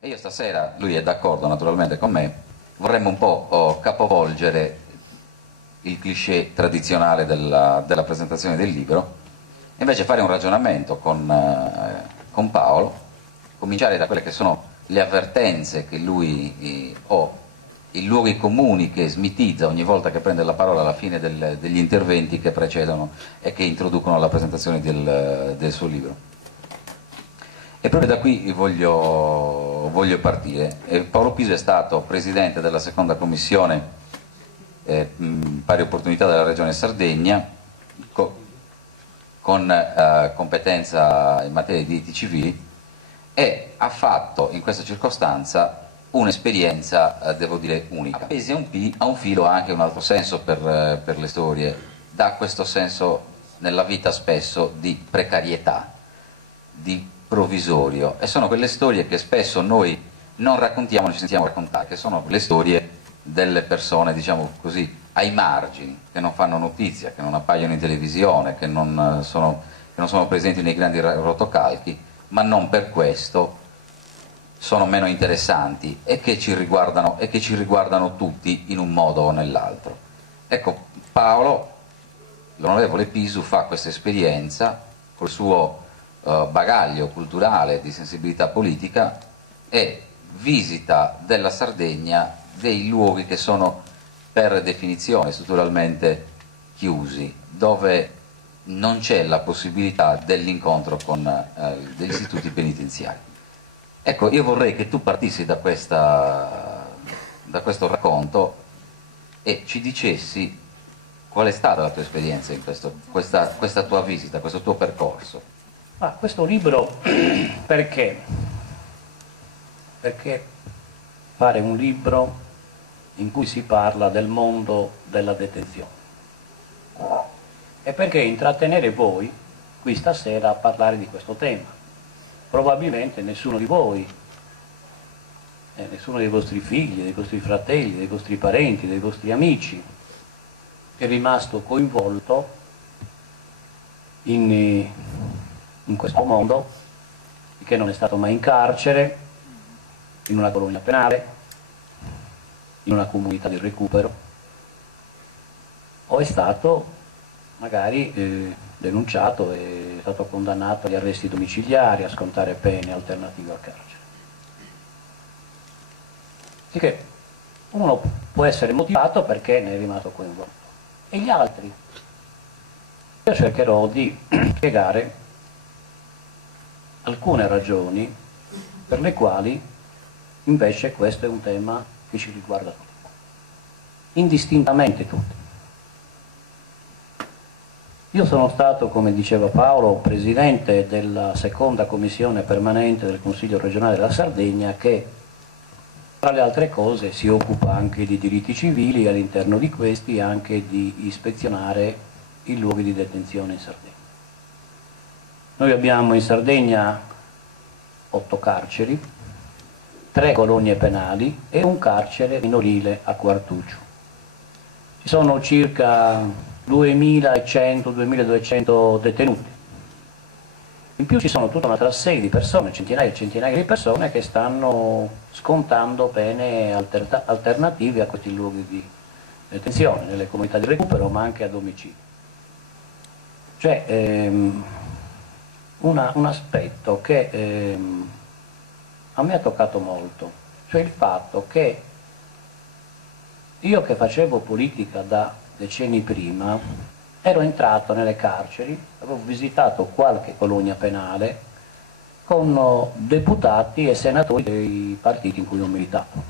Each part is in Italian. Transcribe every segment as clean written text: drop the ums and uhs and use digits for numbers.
E io stasera, lui è d'accordo naturalmente con me, vorremmo un po' capovolgere il cliché tradizionale della presentazione del libro, e invece fare un ragionamento con Paolo, cominciare da quelle che sono le avvertenze che lui o i luoghi comuni che smitizza ogni volta che prende la parola alla fine degli interventi che precedono e che introducono la presentazione del suo libro. E proprio da qui voglio partire. Paolo Piso è stato presidente della seconda commissione pari opportunità della Regione Sardegna, con competenza in materia di diritti civili, e ha fatto in questa circostanza un'esperienza, devo dire, unica. Appesi a un filo ha anche un altro senso per le storie, dà questo senso nella vita spesso di precarietà, di provvisorio, e sono quelle storie che spesso noi non raccontiamo, ci sentiamo raccontare, che sono le storie delle persone, diciamo così, ai margini, che non fanno notizia, che non appaiono in televisione, che non sono presenti nei grandi rotocalchi, ma non per questo sono meno interessanti e che ci riguardano tutti in un modo o nell'altro. Ecco, l'onorevole Pisu fa questa esperienza col suo bagaglio culturale di sensibilità politica e visita della Sardegna dei luoghi che sono per definizione strutturalmente chiusi, dove non c'è la possibilità dell'incontro con degli istituti penitenziari. Ecco, io vorrei che tu partissi da questo racconto e ci dicessi qual è stata la tua esperienza in questa tua visita, questo tuo percorso. Ma questo libro perché? Perché fare un libro in cui si parla del mondo della detenzione? E perché intrattenere voi qui stasera a parlare di questo tema? Probabilmente nessuno di voi, nessuno dei vostri figli, dei vostri fratelli, dei vostri parenti, dei vostri amici è rimasto coinvolto in questo mondo, che non è stato mai in carcere, in una colonia penale, in una comunità di recupero, o è stato magari denunciato, è stato condannato agli arresti domiciliari, a scontare pene alternative al carcere. Sì che uno può essere motivato perché ne è rimasto coinvolto. E gli altri? Io cercherò di spiegare alcune ragioni per le quali invece questo è un tema che ci riguarda tutti, indistintamente tutti. Io sono stato, come diceva Paolo, presidente della seconda commissione permanente del Consiglio regionale della Sardegna, che tra le altre cose si occupa anche di diritti civili e all'interno di questi anche di ispezionare i luoghi di detenzione in Sardegna. Noi abbiamo in Sardegna 8 carceri, 3 colonie penali e un carcere minorile a Quartuccio. Ci sono circa 2100-2200 detenuti. In più ci sono tutta un'altra serie di persone, centinaia e centinaia di persone che stanno scontando pene alternative a questi luoghi di detenzione, nelle comunità di recupero ma anche a domicilio. Cioè, un aspetto che a me ha toccato molto, cioè il fatto che io, che facevo politica da decenni prima, ero entrato nelle carceri, avevo visitato qualche colonia penale con deputati e senatori dei partiti in cui ho militato.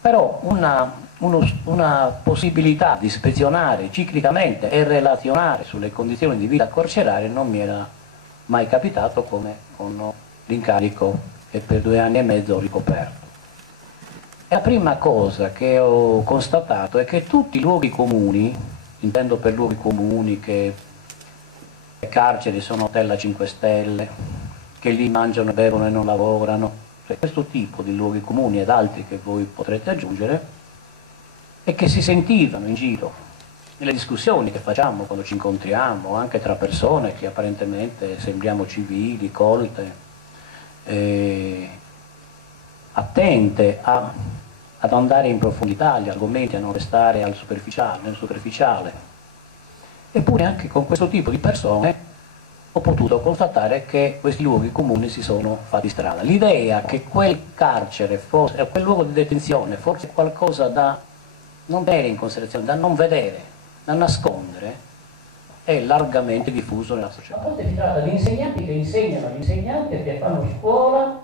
Però una possibilità di ispezionare ciclicamente e relazionare sulle condizioni di vita carceraria non mi era mai capitato, come con l'incarico che per 2 anni e mezzo ho ricoperto. E la prima cosa che ho constatato è che tutti i luoghi comuni, intendo per luoghi comuni che le carceri sono hotel a 5 stelle, che lì mangiano, bevono e non lavorano, cioè questo tipo di luoghi comuni ed altri che voi potrete aggiungere, e che si sentivano in giro nelle discussioni che facciamo quando ci incontriamo, anche tra persone che apparentemente sembriamo civili, colte, attente ad andare in profondità agli argomenti, a non restare nel superficiale. Eppure anche con questo tipo di persone ho potuto constatare che questi luoghi comuni si sono fatti strada. L'idea che quel carcere fosse, quel luogo di detenzione fosse qualcosa da non tenere in considerazione, da non vedere, da nascondere, è largamente diffuso nella società. A volte si tratta di insegnanti che insegnano agli insegnanti e che fanno scuola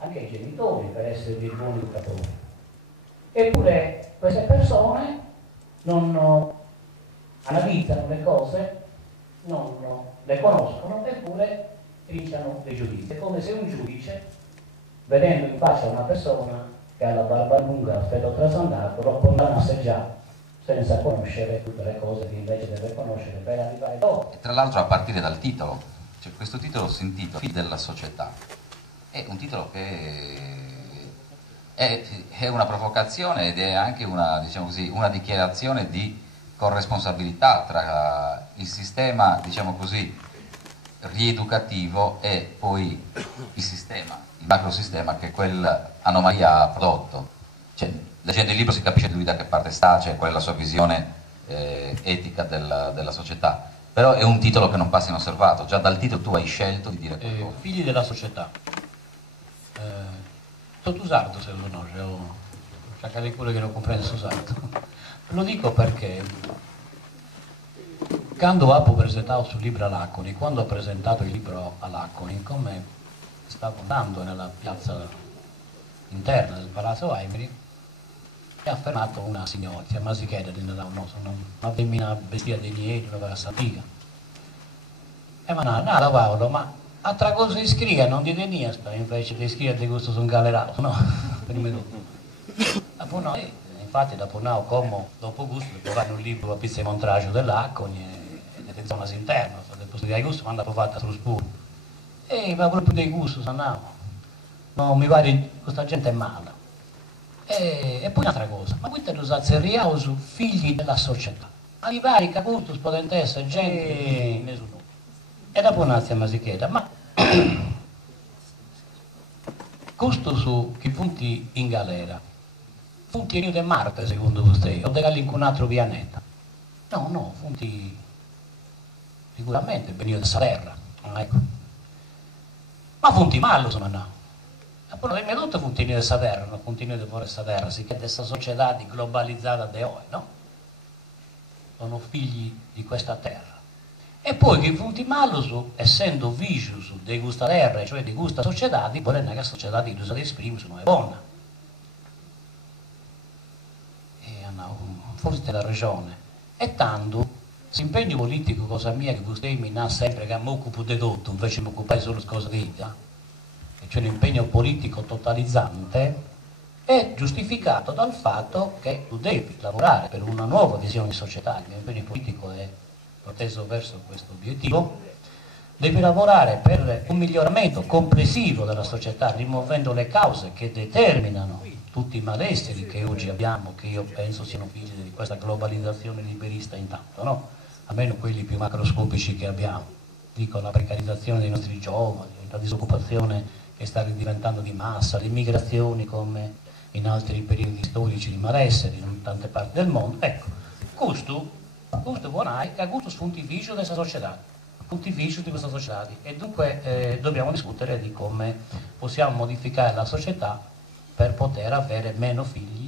anche ai genitori per essere dei buoni educatori. Eppure queste persone non analizzano le cose, non le conoscono, eppure iniziano dei giudizi. È come se un giudice, vedendo in faccia una persona che ha la barba lunga, l'aspetto trasandato, lo condannasse già senza conoscere tutte le cose che invece deve conoscere per arrivare dopo. E tra l'altro a partire dal titolo, cioè questo titolo si intitola Figli della società, è un titolo che è una provocazione ed è anche una, diciamo così, una dichiarazione di corresponsabilità tra il sistema, diciamo così, rieducativo e poi il sistema, il macrosistema che quell'anomalia ha prodotto. Cioè, leggendo il libro si capisce lui da che parte sta, cioè qual è la sua visione etica della società, però è un titolo che non passa inosservato, già dal titolo tu hai scelto di dire qualcosa. Figli della società. Tutto usato se lo conosce, o cercare quello che non comprende usato. Lo dico perché quando ho presentato sul libro a Laconi, quando ho presentato il libro a Laconi, come stavo andando nella piazza interna del Palazzo Aimeri, mi ha fermato una signora, si chiama Masichetta, una femmina vestita di niente, una vera antica. E mi ha detto, ma a tra cose di scrivere non dite niente, invece di scrivere di questo sono galerato, no? Infatti dopo now, come dopo gusto, trovare un libro a pizza di montaggio dell'Acconi e delle zone interne, dopo studiare il gusto, manda fatta sullo spuro. E ma proprio dei gusti, no, mi pare questa gente è male. E poi un'altra cosa, ma questo è usato su figli della società. Arrivare che appunto potente essere gente nessuno. E dopo un'altra Masichetta, ma questo su chi punti in galera, punti di Marte secondo voi, o di un altro pianeta? No, punti sicuramente venuti da Terra, ecco. Ma punti male sono no. E poi prima di tutto punti di questa Terra, non punti di fuori questa Terra, si che questa società globalizzata di oggi, no? Sono figli di questa Terra. E poi che punti male su, essendo vicious di questa terra, cioè di questa società, di volere che la società di usa di esprimersi non è buona. E forse è la ragione. E tanto, l'impegno politico, cosa mia, che vostè mi ha sempre che mi occupo di tutto, invece mi occupai solo di cose di vita, e cioè l'impegno politico totalizzante, è giustificato dal fatto che tu devi lavorare per una nuova visione di società. Il mio impegno politico è proteso verso questo obiettivo, deve lavorare per un miglioramento complessivo della società, rimuovendo le cause che determinano tutti i malesseri che oggi abbiamo, che io penso siano figli di questa globalizzazione liberista intanto, no? Almeno quelli più macroscopici che abbiamo. Dico la precarizzazione dei nostri giovani, la disoccupazione che sta diventando di massa, le migrazioni come in altri periodi storici di malesseri in tante parti del mondo. Ecco, questo buonai che ha questo puntificio di questa società, puntificio di questa società, e dunque dobbiamo discutere di come possiamo modificare la società per poter avere meno figli